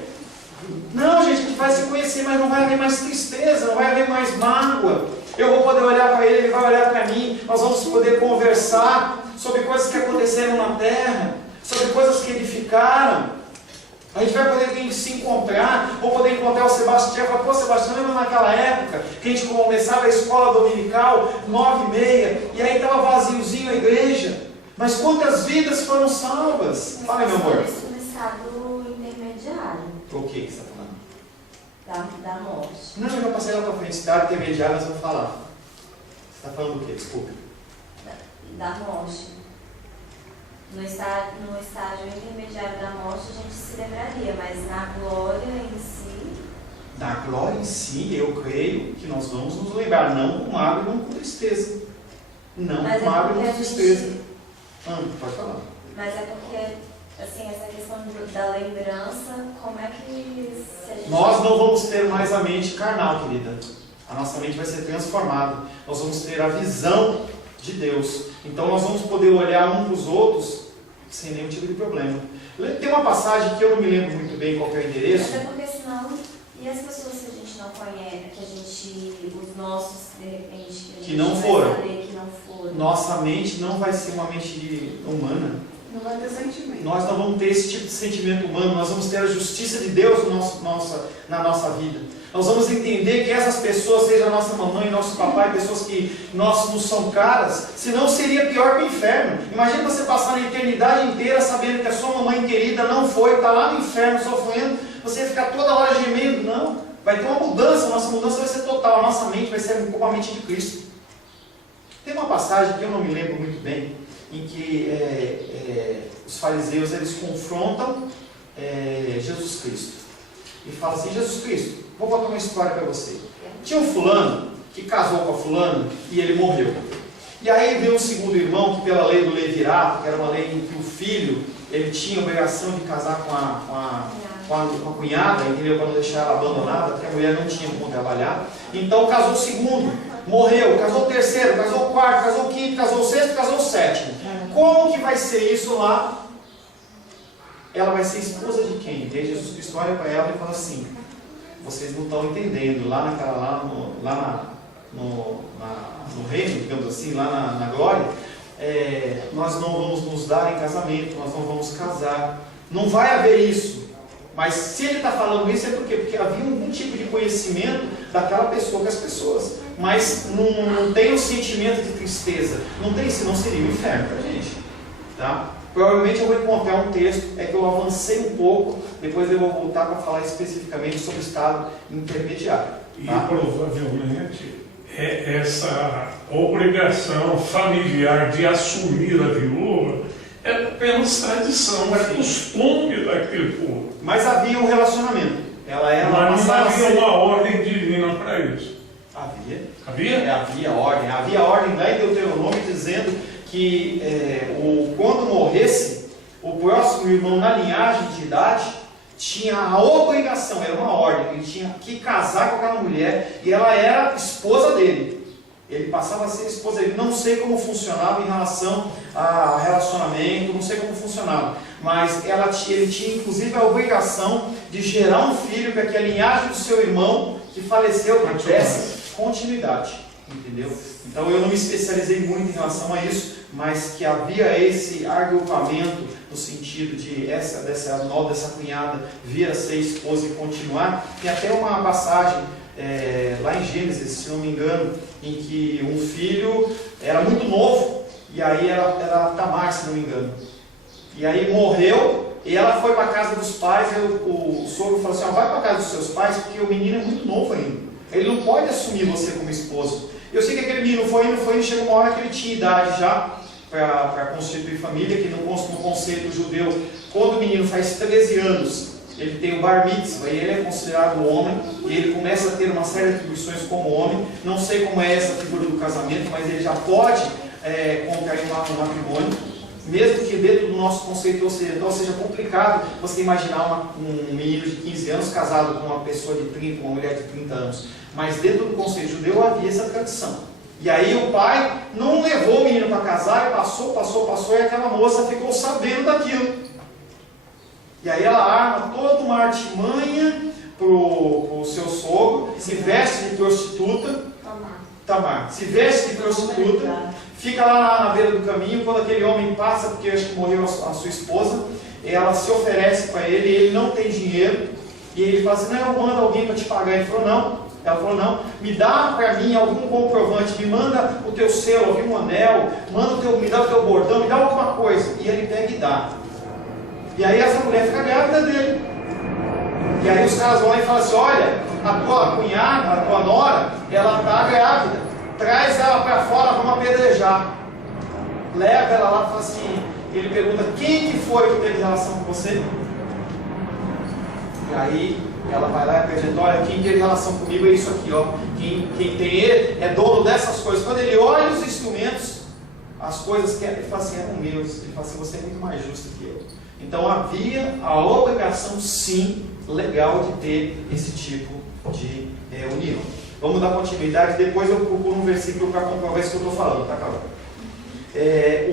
Não, gente, a gente vai se conhecer, mas não vai haver mais tristeza, não vai haver mais mágoa. Eu vou poder olhar para ele, ele vai olhar para mim, nós vamos poder conversar sobre coisas que aconteceram na terra, sobre coisas que edificaram. A gente vai poder se encontrar, vou poder encontrar o Sebastião e falar: pô, Sebastião, lembra naquela época que a gente começava a escola dominical, 9h30, e aí estava vaziozinho a igreja, mas quantas vidas foram salvas? Fala, meu amor. Isso no estado intermediário. O que você está falando? Da morte. Não, eu já passei lá para frente, cidade intermediária, nós vamos falar. Você está falando do quê? Desculpa. Da morte. No estágio intermediário da morte a gente se lembraria, mas na glória em si... Na glória em si, eu creio que nós vamos nos lembrar, não com mágoa e não com tristeza. Não com mágoa e com tristeza. Pode falar. Mas é porque, assim, essa questão da lembrança, como é que... Nós não vamos ter mais a mente carnal, querida. A nossa mente vai ser transformada. Nós vamos ter a visão de Deus. Então nós vamos poder olhar uns para os outros sem nenhum tipo de problema. Tem uma passagem que eu não me lembro muito bem qual é o endereço. Mas é porque senão, e as pessoas que a gente não conhece, que a gente, os nossos, de repente, que não foram. Saber que não foram. Nossa mente não vai ser uma mente humana. Não vai ter sentimento. Nós não vamos ter esse tipo de sentimento humano. Nós vamos ter a justiça de Deus na nossa vida. Nós vamos entender que essas pessoas, seja a nossa mamãe, nosso papai, pessoas que nós nos são caras, senão seria pior que o inferno. Imagina você passar a eternidade inteira sabendo que a sua mamãe querida não foi, está lá no inferno sofrendo, você ia ficar toda hora gemendo. Não, vai ter uma mudança, a nossa mudança vai ser total, a nossa mente vai ser como a mente de Cristo. Tem uma passagem que eu não me lembro muito bem, em que os fariseus eles confrontam Jesus Cristo. E falam assim: Jesus Cristo, vou contar uma história para você. Tinha um fulano que casou com a fulana e ele morreu. E aí veio um segundo irmão que, pela lei do levirato, que era uma lei em que o filho ele tinha a obrigação de casar com a cunhada, entendeu? Para não deixar ela abandonada, porque a mulher não tinha como trabalhar. Então casou o segundo, morreu, casou o terceiro, casou o quarto, casou o quinto, casou o sexto, casou o sétimo. Como que vai ser isso lá? Ela vai ser esposa de quem? E aí Jesus Cristo olha para ela e fala assim: vocês não estão entendendo, lá no reino, digamos assim, lá na glória, nós não vamos nos dar em casamento, nós não vamos casar, não vai haver isso. Mas se ele está falando isso é por quê? Porque havia algum tipo de conhecimento daquela pessoa com as pessoas, mas não tem o sentimento de tristeza, não tem, senão seria o inferno para a gente, tá? Provavelmente eu vou encontrar um texto, que eu avancei um pouco, depois eu vou voltar para falar especificamente sobre o estado intermediário. Tá? E provavelmente essa obrigação familiar de assumir a viúva é apenas tradição, é costume daquele povo. Mas havia um relacionamento. Ela era Mas não havia uma ordem divina para isso. Havia. Havia? Havia ordem. Havia ordem lá em Deuteronômio dizendo que quando morresse, o próximo irmão na linhagem de idade tinha a obrigação, era uma ordem, ele tinha que casar com aquela mulher e ela era esposa dele. Ele passava a ser esposa dele. Não sei como funcionava em relação a relacionamento, não sei como funcionava, mas ele tinha inclusive a obrigação de gerar um filho para que a linhagem do seu irmão que faleceu tivesse continuidade, entendeu? Então eu não me especializei muito em relação a isso, mas que havia esse agrupamento no sentido de dessa cunhada vir a ser esposa e continuar. Tem até uma passagem lá em Gênesis, se não me engano, em que um filho era muito novo, e aí era Tamar, se não me engano, e aí morreu, e ela foi para a casa dos pais, e o sogro falou assim: vai para a casa dos seus pais, porque o menino é muito novo ainda, ele não pode assumir você como esposo. Eu sei que aquele menino foi indo, chegou uma hora que ele tinha idade já para constituir família, que no conceito judeu, quando o menino faz 13 anos, ele tem o bar mitzvah, e ele é considerado homem, e ele começa a ter uma série de atribuições como homem. Não sei como é essa figura do casamento, mas ele já pode contrair um matrimônio, mesmo que dentro do nosso conceito ocidental seja complicado você imaginar um menino de 15 anos casado com uma pessoa de 30, uma mulher de 30 anos, mas dentro do conceito judeu havia essa tradição. E aí o pai não levou o menino para casar, e passou, e aquela moça ficou sabendo daquilo. E aí ela arma toda uma artimanha para o seu sogro, se veste de prostituta, Tamar, se veste de prostituta, fica lá na beira do caminho. Quando aquele homem passa, porque acho que morreu a sua esposa, ela se oferece para ele, e ele não tem dinheiro, e ele fala assim: não, eu mando alguém para te pagar. Ele falou: não. Ela falou: não, me dá para mim algum comprovante, me manda o teu selo, um anel, me dá o teu bordão, me dá alguma coisa. E ele pega e dá. E aí essa mulher fica grávida dele. E aí os caras vão lá e falam assim: olha, a tua cunhada, a tua nora, ela está grávida, traz ela para fora, vamos apedrejar. Leva ela lá e fala assim, ele pergunta: quem que foi que teve relação com você? E aí ela vai lá e apresenta: olha, quem teve relação comigo é isso aqui, ó. Quem tem ele é dono dessas coisas. Quando ele olha os instrumentos, as coisas que ele fala assim: eram meus. Ele fala assim: você é muito mais justo que eu. Então havia a obrigação, sim, legal de ter esse tipo de união. Vamos dar continuidade, depois eu procuro um versículo para comprovar isso que eu estou falando, tá, Carol?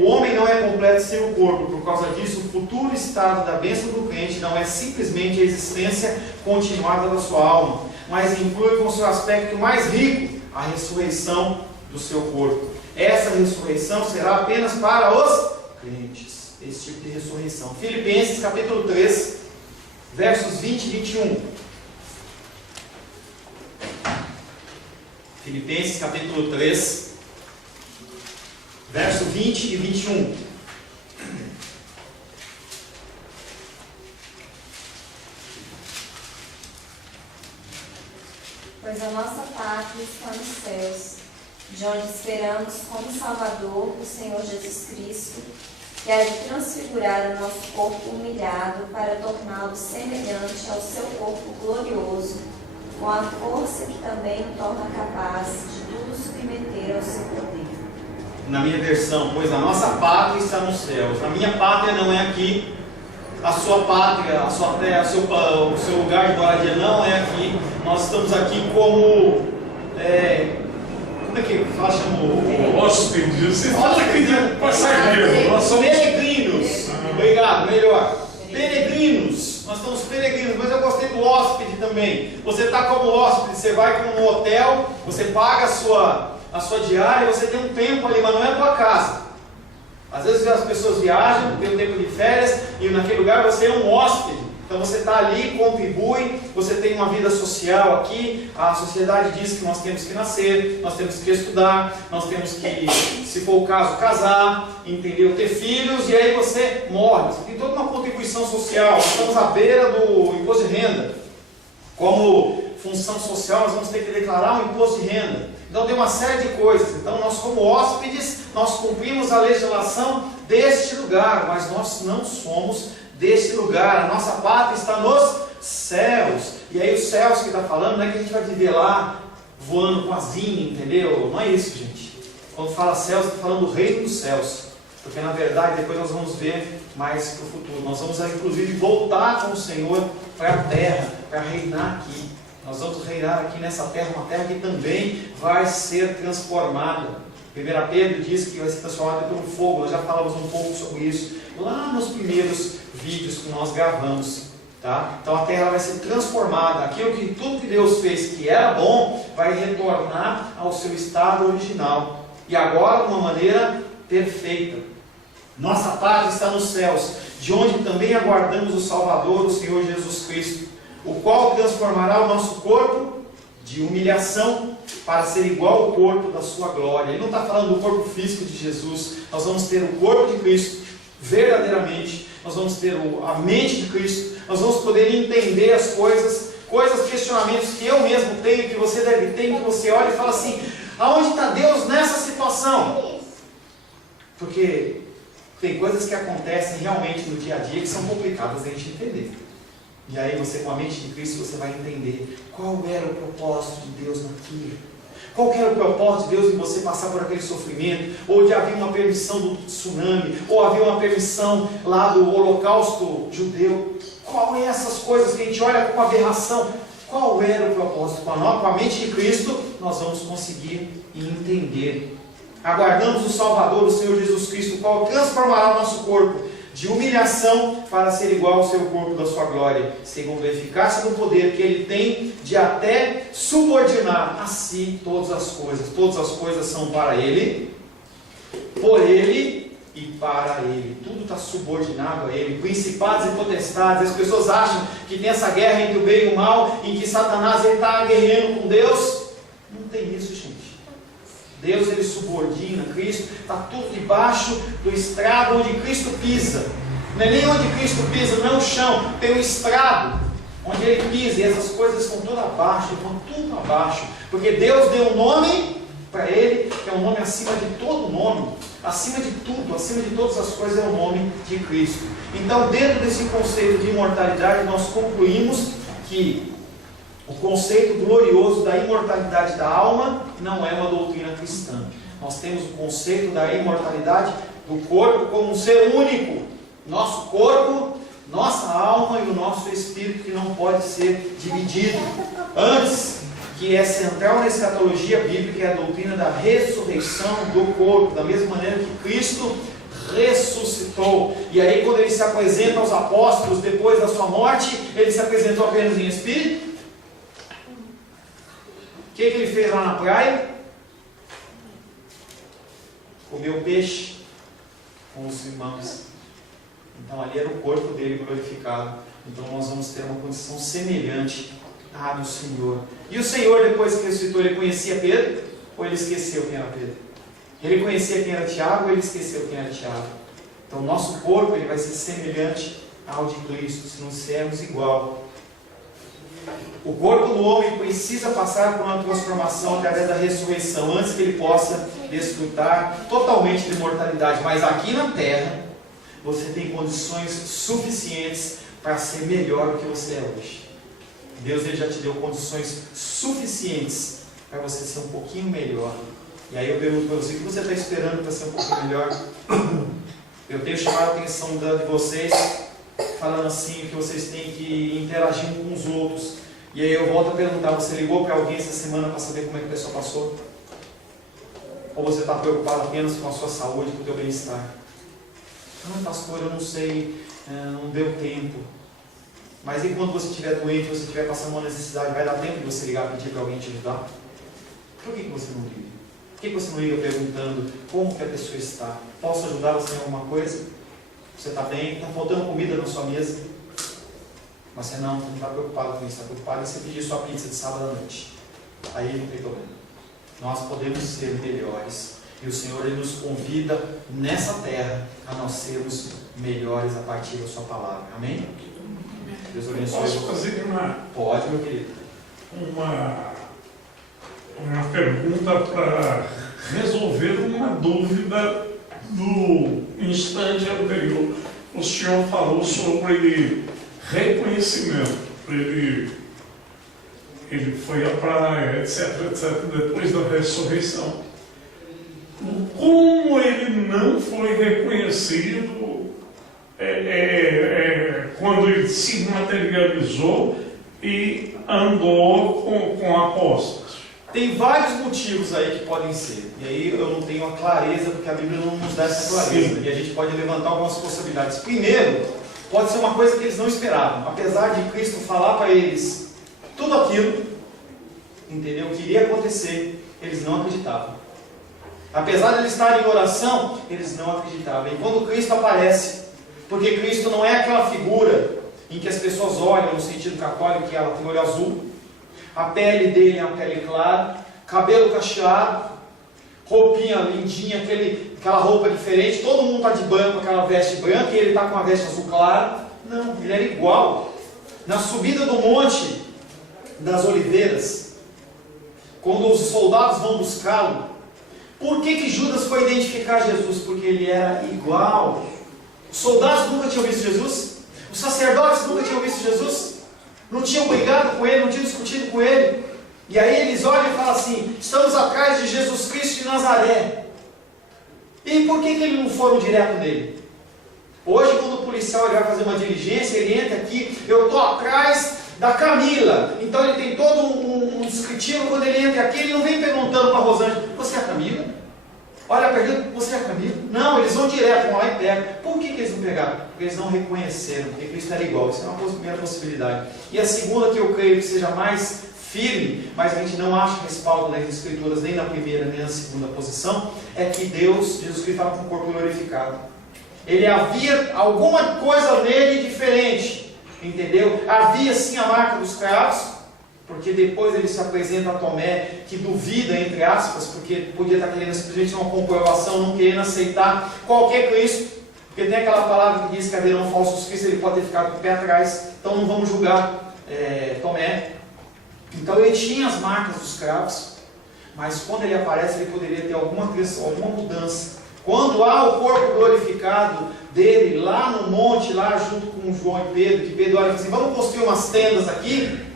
O homem não é completo sem o corpo. Por causa disso, o futuro estado da bênção do crente não é simplesmente a existência continuada da sua alma, mas inclui como seu aspecto mais rico a ressurreição do seu corpo. Essa ressurreição será apenas para os crentes. Esse tipo de ressurreição. Filipenses capítulo 3, versos 20 e 21. Filipenses capítulo 3, verso 20 e 21. Pois a nossa pátria está nos céus, de onde esperamos como Salvador o Senhor Jesus Cristo, que há de transfigurar o nosso corpo humilhado para torná-lo semelhante ao seu corpo glorioso, com a força que também o torna capaz de tudo submeter ao seu poder. Na minha versão, pois a nossa pátria está nos céus. A minha pátria não é aqui, a sua pátria, a sua terra, o seu lugar de moradia não é aqui. Nós estamos aqui como como é que fala? Hóspedes, você fala que passageiro, nós somos peregrinos. Obrigado, melhor. Peregrinos, nós estamos peregrinos, mas eu gostei do hóspede também. Você está como hóspede, você vai como um hotel, você paga a sua diária, você tem um tempo ali, mas não é a tua casa. Às vezes as pessoas viajam, tem um tempo de férias, e naquele lugar você é um hóspede. Então você está ali, contribui, você tem uma vida social aqui, a sociedade diz que nós temos que nascer, nós temos que estudar, nós temos que, se for o caso, casar, entendeu? Ter filhos, e aí você morre. Você tem toda uma contribuição social, nós estamos à beira do imposto de renda. Como função social, nós vamos ter que declarar um imposto de renda. Então tem uma série de coisas. Então nós, como hóspedes, nós cumprimos a legislação deste lugar, mas nós não somos deste lugar. A nossa pátria está nos céus. E aí os céus que está falando, não é que a gente vai viver lá voando com asinha, entendeu? Não é isso, gente. Quando fala céus, está falando do reino dos céus. Porque na verdade, depois nós vamos ver mais para o futuro. Nós vamos inclusive voltar com o Senhor para a terra, para reinar aqui. Nós vamos reinar aqui nessa terra, uma terra que também vai ser transformada. 1 Pedro diz que vai ser transformada pelo fogo. Nós já falamos um pouco sobre isso lá nos primeiros vídeos que nós gravamos. Tá? Então a terra vai ser transformada. Tudo que Deus fez que era bom, vai retornar ao seu estado original. E agora de uma maneira perfeita. Nossa pátria está nos céus, de onde também aguardamos o Salvador, o Senhor Jesus Cristo, o qual transformará o nosso corpo de humilhação para ser igual ao corpo da sua glória. Ele não está falando do corpo físico de Jesus. Nós vamos ter o corpo de Cristo verdadeiramente. Nós vamos ter a mente de Cristo. Nós vamos poder entender as coisas, questionamentos que eu mesmo tenho, que você deve ter, que você olha e fala assim: aonde está Deus nessa situação? Porque tem coisas que acontecem realmente no dia a dia que são complicadas de a gente entender. E aí você, com a mente de Cristo, você vai entender qual era o propósito de Deus naquilo. Qual era o propósito de Deus em você passar por aquele sofrimento, ou de haver uma permissão do tsunami, ou haver uma permissão lá do holocausto judeu. Qual é essas coisas que a gente olha como aberração? Qual era o propósito? Com a mente de Cristo, nós vamos conseguir entender. Aguardamos o Salvador, o Senhor Jesus Cristo, o qual transformará o nosso corpo de humilhação para ser igual ao seu corpo da sua glória, segundo a eficácia do poder que ele tem de até subordinar a si todas as coisas. Todas as coisas são para ele, por ele e para ele. Tudo está subordinado a ele. Principados e potestades. As pessoas acham que tem essa guerra entre o bem e o mal, em que Satanás está guerreando com Deus. Não tem isso, gente. Deus, ele subordina Cristo, está tudo debaixo do estrado onde Cristo pisa. Não é nem onde Cristo pisa, não é o chão, tem o estrado onde ele pisa, e essas coisas estão tudo abaixo, estão tudo abaixo, porque Deus deu um nome para ele, que é um nome acima de todo nome, acima de tudo, acima de todas as coisas é o nome de Cristo. Então, dentro desse conceito de imortalidade, nós concluímos que o conceito glorioso da imortalidade da alma não é uma doutrina cristã. Nós temos o conceito da imortalidade do corpo como um ser único. Nosso corpo, nossa alma e o nosso espírito, que não pode ser dividido. Antes, que é central na escatologia bíblica, é a doutrina da ressurreição do corpo, da mesma maneira que Cristo ressuscitou. E aí, quando ele se apresenta aos apóstolos depois da sua morte, ele se apresentou apenas em espírito. O que ele fez lá na praia? Comeu peixe com os irmãos. Então ali era o corpo dele glorificado. Então nós vamos ter uma condição semelhante à do Senhor. E o Senhor, depois que ressuscitou, ele conhecia Pedro? Ou ele esqueceu quem era Pedro? Ele conhecia quem era Tiago, ou ele esqueceu quem era Tiago? Então o nosso corpo, ele vai ser semelhante ao de Cristo, se não sermos igual. O corpo do homem precisa passar por uma transformação através da ressurreição, antes que ele possa desfrutar totalmente de imortalidade. Mas aqui na terra, você tem condições suficientes para ser melhor do que você é hoje. Deus ele já te deu condições suficientes para você ser um pouquinho melhor. E aí eu pergunto para você, o que você está esperando para ser um pouquinho melhor? Eu tenho chamado a atenção de vocês, falando assim, que vocês têm que interagir uns com os outros. E aí eu volto a perguntar, você ligou para alguém essa semana para saber como é que a pessoa passou? Ou você está preocupado apenas com a sua saúde, com o teu bem-estar? Não, pastor, eu não sei, não deu tempo. Mas e quando você estiver doente, você estiver passando uma necessidade, vai dar tempo de você ligar e pedir para alguém te ajudar? Por que você não liga? Por que você não liga perguntando como que a pessoa está? Posso ajudar você em alguma coisa? Você está bem? Está faltando comida na sua mesa? Mas você não está preocupado com isso, está preocupado em você pedir sua pizza de sábado à noite. Aí não tem problema. Nós podemos ser melhores. E o Senhor ele nos convida nessa terra a nós sermos melhores a partir da sua palavra. Amém? Deus abençoe. Posso fazer Pode, meu querido. Uma pergunta para resolver uma dúvida do instante anterior. O senhor falou sobre reconhecimento. Ele foi à praia, etc, depois da ressurreição. Como ele não foi reconhecido quando ele se materializou e andou com apóstolos? Tem vários motivos aí que podem ser. E aí eu não tenho a clareza, porque a Bíblia não nos dá essa clareza. Sim. E a gente pode levantar algumas possibilidades. Primeiro, pode ser uma coisa que eles não esperavam. Apesar de Cristo falar para eles tudo aquilo, entendeu? Que iria acontecer, eles não acreditavam. Apesar de eles estarem em oração, eles não acreditavam. E quando Cristo aparece, porque Cristo não é aquela figura em que as pessoas olham no sentido católico, que ela tem olho azul, a pele dele é uma pele clara, cabelo cacheado, roupinha lindinha, aquela roupa diferente, todo mundo está de branco, aquela veste branca, e ele está com a veste azul clara. Não, ele era igual. Na subida do Monte das Oliveiras, quando os soldados vão buscá-lo, por que Judas foi identificar Jesus? Porque ele era igual. Os soldados nunca tinham visto Jesus, os sacerdotes nunca tinham visto Jesus, não tinham brigado com ele, não tinham discutido com ele. E aí eles olham e falam assim: estamos atrás de Jesus Cristo de Nazaré. E por que eles não foram direto nele? Hoje, quando o policial ele vai fazer uma diligência, ele entra aqui, eu estou atrás da Camila. Então ele tem todo um descritivo. Quando ele entra aqui, ele não vem perguntando para a Rosângela: você é a Camila? Olha, pergunta: você é a Camila? Não, eles vão direto, vão lá e pegam. Por que eles não pegaram? Porque eles não reconheceram, porque Cristo era igual. Isso é uma primeira possibilidade. E a segunda, que eu creio que seja mais firme, mas a gente não acha respaldo nas Escrituras, nem na primeira, nem na segunda posição, é que Jesus Cristo estava com o corpo glorificado. Ele havia alguma coisa nele diferente, entendeu? Havia sim a marca dos cravos, porque depois ele se apresenta a Tomé, que duvida, entre aspas, porque podia estar querendo simplesmente uma comprovação, não querendo aceitar qualquer Cristo, porque tem aquela palavra que diz que haverão falsos cristos, ele pode ter ficado com o pé atrás, então não vamos julgar Tomé. Então ele tinha as marcas dos cravos, mas quando ele aparece, ele poderia ter alguma mudança. Quando há o corpo glorificado dele lá no monte, lá junto com João e Pedro, que Pedro olha e fala assim: vamos construir umas tendas aqui,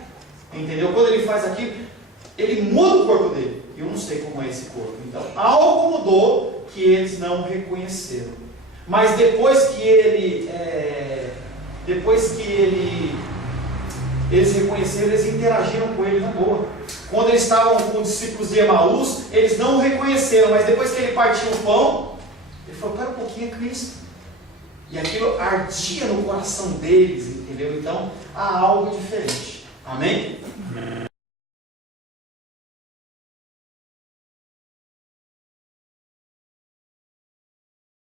entendeu? Quando ele faz aquilo, ele muda o corpo dele. Eu não sei como é esse corpo. Então, algo mudou que eles não reconheceram. Mas depois que eles reconheceram, eles interagiram com ele na boa. Quando eles estavam com os discípulos de Emaús, eles não o reconheceram, mas depois que ele partiu o pão, ele falou: pera um pouquinho, é Cristo. E aquilo ardia no coração deles, entendeu? Então, há algo diferente. Amém?